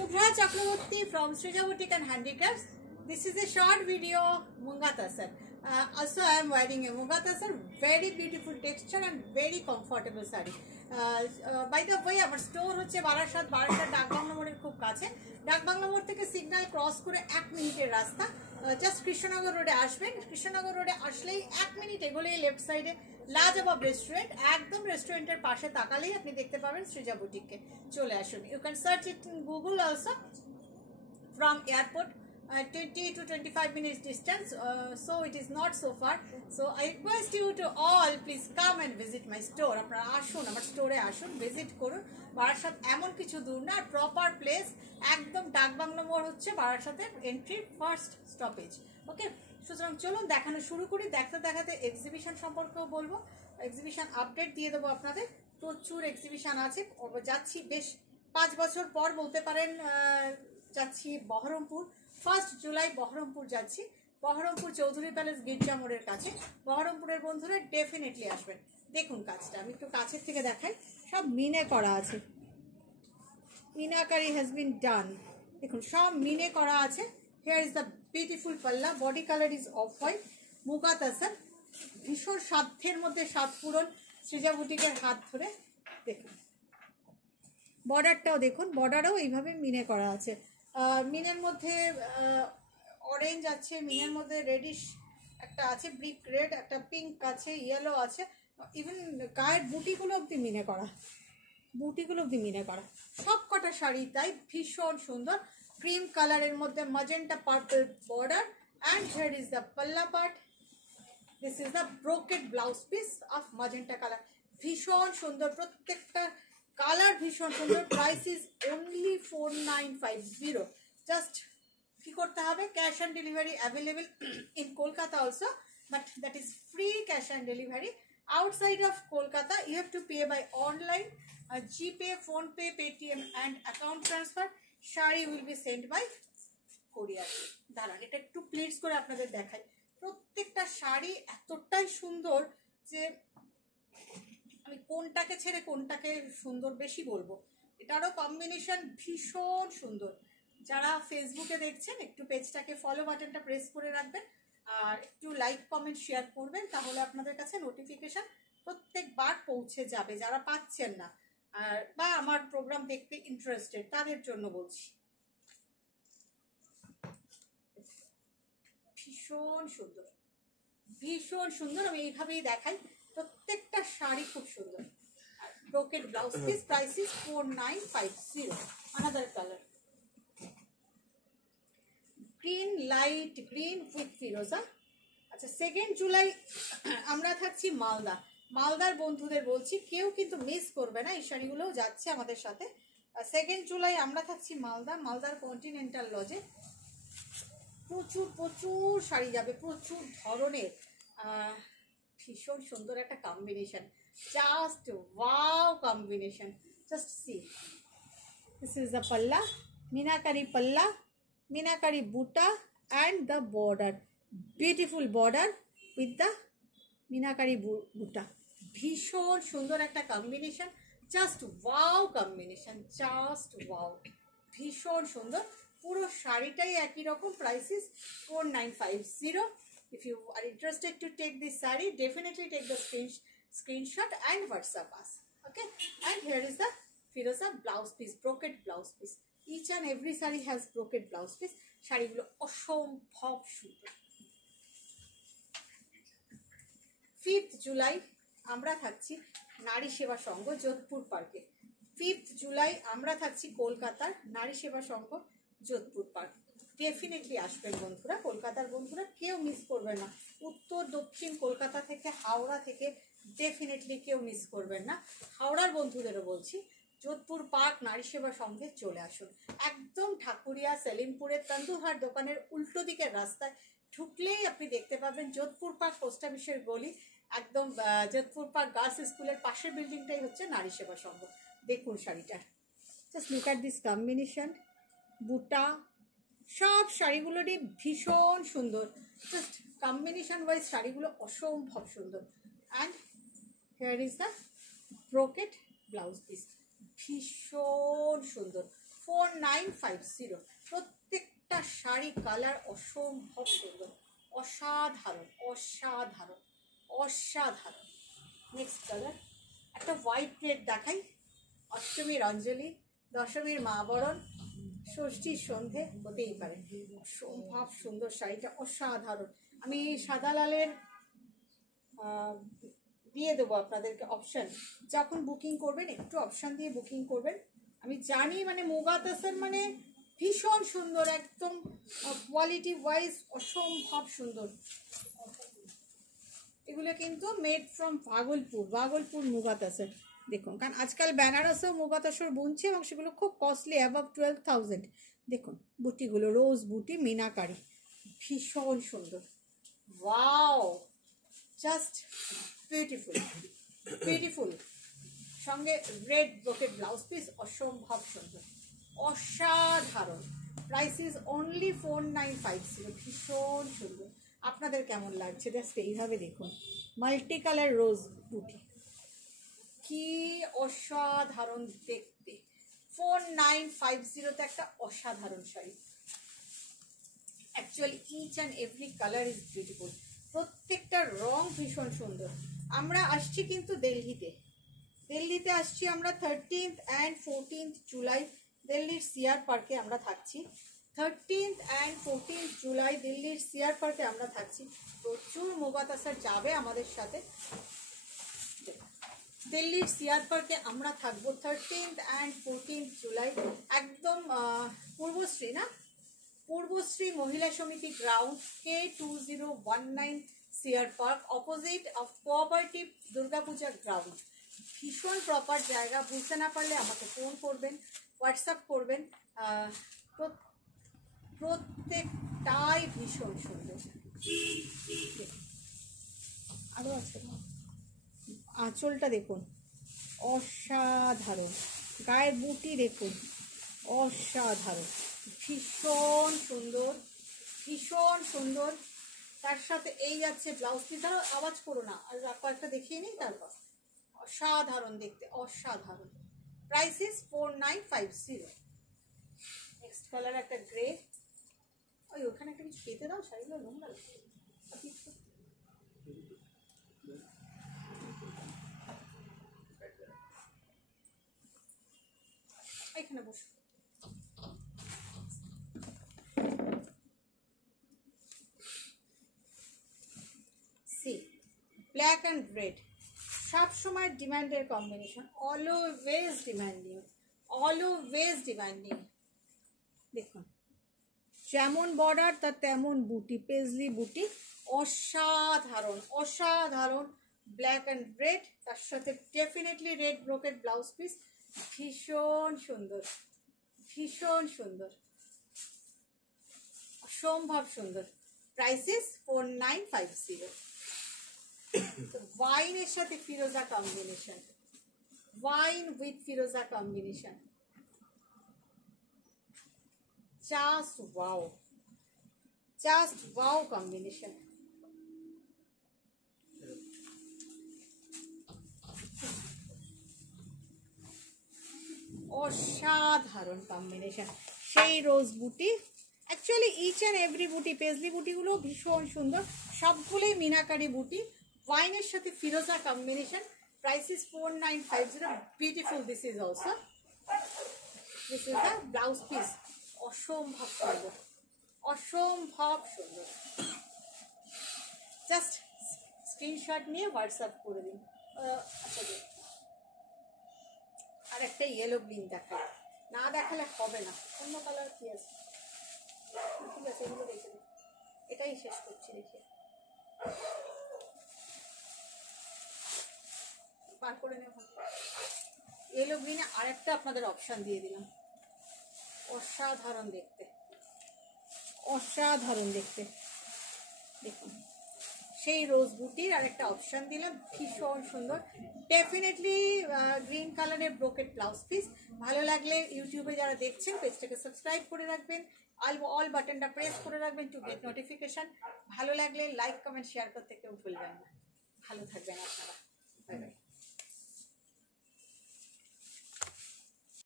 Shubhra Chakraborty from Srija Boutique and Handicrafts. This is a short video Munga Tasar. Also I am wearing a Munga Tasar, very beautiful texture and very comfortable saree. By the way, our store হচ্ছে বারাসাত ডাকবাংলা মোড়ের খুব কাছে। ডাকবাংলা মোড় থেকে signal cross করে 1 মিনিটের রাস্তা। Just Krishnanagar রোডে আসবেন। কৃষ্ণনগর রোডে আসলেই 1 মিনিট এগোলেই লেফট সাইডে লাজবাব রেস্টুরেন্ট, একদম রেস্টুরেন্টের পাশে তাকালেই আপনি দেখতে পাবেন সৃজা বুটিককে। চলে আসুন। You can search it in Google also. From airport 20 to 25 minutes distance, so it is not so far. So I request you to all please come and visit my store. আপনারা আসুন, আমার স্টোরে আসুন, ভিজিট করুন। বারাসাত এমন কিছু দূর না, প্রপার প্লেস, একদম ডাকবাংলা মোড় হচ্ছে বারাসাতের এন্ট্রি ফার্স্ট স্টপেজ। ওকে, সুতরাং চলুন দেখানো শুরু করি। দেখতে দেখাতে এক্সিবিশন সম্পর্কেও বলবো, এক্সিবিশন আপডেট দিয়ে দেবো আপনাদের। প্রচুর এক্সিবিশন আছে, যাচ্ছি বেশ 5 বছর পর বলতে পারেন। যাচ্ছি বহরমপুর, 1 জুলাই বহরমপুর যাচ্ছি। বহরমপুর চৌধুরী প্যালেস গির্জা মোড়ের কাছে। বহরমপুরের বন্ধুরা ডেফিনেটলি আসবেন। দেখুন কাজটা আমি একটু কাছের থেকে দেখাই। সব মিনে করা আছে, মিনাকারি হ্যাজ বিন ডান। দেখুন সব মিনে করা আছে। হেয়ার ইজ দ্য বিউটিফুল পাল্লা, body colour is off white, muga tussar, ভীষণ সাধ্যের মধ্যে স্বাদ পূরণ সৃজা বুটিকের হাত ধরে। দেখুন বর্ডারটাও দেখুন, বর্ডারও এইভাবে মিনে করা আছে। মিনের মধ্যে অরেঞ্জ আছে, মিনের মধ্যে রেডিশ একটা আছে, ব্রিক রেড, একটা পিঙ্ক আছে, ইয়েলো আছে, ইভেন গায়ের বুটিগুলো অব্দি মিনে করা, বুটিগুলো অব্দি মিনে করা। সব কটা শাড়ি তাই ভীষণ সুন্দর। ক্রিম কালারের মধ্যে magenta purple border, and here is the পাল্লা part. This is the brocade blouse piece of magenta colour. ভীষণ সুন্দর, প্রত্যেকটা কালার ভীষণ সুন্দর। Price is only 4950। জাস্ট কি করতে হবে, cash on delivery available in Kolkata also, but that is free cash on delivery. Outside of Kolkata, you have to pay by online, GPay, PhonePe, Paytm and account transfer. Shari will be sent by courier. দাঁড়ান এটা একটু pleats করে আপনাদের দেখাই। প্রত্যেকটা শাড়ি এতটাই সুন্দর যে আমি কোনটাকে ছেড়ে কোনটাকে সুন্দর বেশি বলবো। এটারও কম্বিনেশন ভীষণ সুন্দর। যারা ফেসবুকে দেখছেন একটু পেজটাকে ফলো বাটনটা প্রেস করে রাখবেন, আর একটু লাইক কমেন্ট শেয়ার করবেন, তাহলে আপনাদের কাছে নোটিফিকেশন প্রত্যেকবার পৌঁছে যাবে। যারা পাচ্ছেন না আর বা আমার প্রোগ্রাম দেখতে ইন্টারেস্টেড তাদের জন্য বলছি। ভীষণ সুন্দর, ভীষণ সুন্দর। আমি এইভাবেই দেখাই। প্রত্যেকটা শাড়ি খুব সুন্দর। আর brocade blouse piece, price is 4950। Another colour green, light green with ফিরোজা। আচ্ছা, 2 জুলাই আমরা থাকছি মালদা। মালদার বন্ধুদের বলছি কেউ কিন্তু মিস করবে না, এই শাড়িগুলোও যাচ্ছে আমাদের সাথে। 2 জুলাই আমরা থাকছি মালদা, মালদার কন্টিনেন্টাল লজে। প্রচুর প্রচুর শাড়ি যাবে, প্রচুর ধরনের। ভীষণ সুন্দর একটা combination, just wow combination. Just see, this is the পাল্লা, মিনাকারি পাল্লা, মিনাকারি বুটা and the border, beautiful border with the meenakari বুটা। ভীষণ সুন্দর একটা combination, just wow combination, just wow, ভীষণ সুন্দর। পুরো শাড়িটাই একই রকম। Price is 4950। If you are interested to take this saree, definitely take the screenshot and WhatsApp us. Okay, and here is the Firoza blouse piece, brocade blouse piece. Each and every saree has brocade blouse piece. শাড়িগুলো অসম্ভব সুন্দর। 5 জুলাই আমরা থাকছি নারী সেবা সংঘ যোধপুর পার্কে। 5 জুলাই আমরা থাকছি কলকাতার নারী সেবা সংঘ যোধপুর পার্ক। ডেফিনেটলি আসবেন বন্ধুরা, কলকাতার বন্ধুরা কেউ মিস করবেন না। উত্তর দক্ষিণ কলকাতা থেকে, হাওড়া থেকে ডেফিনেটলি কেউ মিস করবেন না। হাওড়ার বন্ধুদেরও বলছি যোধপুর পার্ক নারী সেবা সংঘে চলে আসুন। একদম ঠাকুরিয়া সেলিমপুরের তন্দুরহাট দোকানের উল্টো দিকের রাস্তায় ঢুকলেই আপনি দেখতে পাবেন যোধপুর পার্ক পোস্ট অফিসের গলি। একদম যোধপুর পার্ক গার্লস স্কুলের পাশের বিল্ডিংটাই হচ্ছে নারী সেবা সংঘ। দেখুন শাড়িটা, just look at this combination, বুটা, সব শাড়িগুলোরই ভীষণ সুন্দর। জাস্ট কম্বিনেশন ওয়াইজ শাড়িগুলো অসম্ভব সুন্দর। And hair is the brocade blouse piece, ভীষণ সুন্দর। 4950। প্রত্যেকটা শাড়ি কালার অসম্ভব সুন্দর, অসাধারণ অসাধারণ অসাধারণ। নেক্সট কালার একটা হোয়াইট রেড দেখাই। অষ্টমীর অঞ্জলি, দশমীর মা বরণ, ষষ্ঠীর সন্ধে হতেই পারে। অসম্ভব সুন্দর শাড়িটা, অসাধারণ। আমি সাদা লালের দিয়ে দেবো আপনাদেরকে অপশান, যখন বুকিং করবেন একটু অপশান দিয়ে বুকিং করবেন। আমি জানি মানে মুগা তাসার মানে ভীষণ সুন্দর, একদম কোয়ালিটি ওয়াইজ অসম্ভব সুন্দর। এগুলো কিন্তু মেড ফ্রম ভাগলপুর মুগা তাসার। দেখুন, কারণ আজকাল বেনারসেও মুগা তাসর বুনছে এবং সেগুলো খুব কস্টলি, অ্যাবাভ 12,000। দেখুন বুটিগুলো, রোজ বুটি, মিনাকারি, ভীষণ সুন্দর। Wow, just beautiful beautiful. সঙ্গে রেড ব্রোকেড ব্লাউজ পিস, অসম্ভব সুন্দর, অসাধারণ। Price is only 4950। ভীষণ সুন্দর। আপনাদের কেমন লাগছে জাস্ট এইভাবে দেখুন। মাল্টি কালার রোজ বুটি, কি অসাধারণ দেখতে। 4950-তে একটা অসাধারণ sari. Actually each and every colour is beautiful. প্রত্যেকটা রং ভীষণ সুন্দর। আমরা আসছি কিন্তু দিল্লিতে আসছি আমরা 13th and 14th জুলাই দিল্লির সিআর পার্কে আমরা থাকছি। 13th and 14th জুলাই দিল্লির সিআর পার্কে আমরা থাকছি। প্রচুর মুগা তাসার যাবে আমাদের সাথে। দিল্লির সিআর পার্কে আমরা থাকবো 13th and 14th জুলাই। একদম পূর্বশ্রী মহিলা সমিতি ground, K2019 CR park, opposite of cooperative Durga Puja ground. ভীষণ প্রপার জায়গা। বুঝতে না পারলে আমাকে ফোন করবেন, হোয়াটসঅ্যাপ করবেন। প্রত্যেকটাই ভীষণ সুন্দর। আরও আছে, আঁচলটা দেখুন অসাধারণ, গায়ের বুটি দেখুন অসাধারণ, ভীষণ সুন্দর ভীষণ সুন্দর। তার সাথে এই যাচ্ছে ব্লাউজ পিস। ধরো আওয়াজ করো না, আর কয়েকটা দেখিয়ে নিই তারপর। অসাধারণ দেখতে, অসাধারণ। Price is 4950। নেক্সট কালার একটা গ্রে। ওই ওখানে একটা কিছু পেতে দাও, শাড়িগুলো নোংরা লাগছে। এখানে বসো। সি ব্ল্যাক অ্যান্ড রেড সবসময় ডিমান্ডের কম্বিনেশন, অলওয়েজ ডিমান্ডিং। দেখুন যেমন বর্ডার তার তেমন বুটি, পেজলি বুটি, অসাধারণ। ব্ল্যাক অ্যান্ড রেড, তার সাথে definitely red brocade blouse piece, ভীষণ সুন্দর অসম্ভব সুন্দর। Price is 4950। ওয়াইনের সাথে ফিরোজা কম্বিনেশন, ওয়াইন উইথ ফিরোজা কম্বিনেশন, জাস্ট ওয়াও কম্বিনেশন। অসাধারণ কম্বিনেশন। সেই রোজ বুটি, অ্যাকচুয়ালি ইচ অ্যান্ড এভরি বুটি, পেজলি বুটিগুলো ভীষণ সুন্দর, সবগুলোই মিনাকারি বুটি। ওয়াইনের সাথে ফিরোজা combination. Price is 4950। Beautiful. This is the blouse piece. অসম্ভব সুন্দর। জাস্ট স্ক্রিনশট নিয়ে হোয়াটসঅ্যাপ করে দিন। আচ্ছা, আর একটা ইয়েলো গ্রিন দেখায়, না দেখালে হবে না। অন্য কালার কি আছে? ঠিক আছে, এগুলো দেখে দিন। এটাই শেষ করছি, দেখে পার করে নেব। ইয়েলো গ্রিনে আরেকটা আপনাদের অপশান দিয়ে দিলাম। অসাধারণ দেখতে। দেখুন সেই রোজ বুটির আরেকটা অপশান দিলাম, ভীষণ সুন্দর। ডেফিনেটলি গ্রিন কালারের ব্রোকেড ব্লাউজ পিস। ভালো লাগলে ইউটিউবে যারা দেখছেন পেজটাকে সাবস্ক্রাইব করে রাখবেন, অল বাটনটা প্রেস করে রাখবেন টু গেট নোটিফিকেশন। ভালো লাগলে লাইক কমেন্ট শেয়ার করতে কেউ ভুলবেন না। ভালো থাকবেন আপনারা। Bye bye.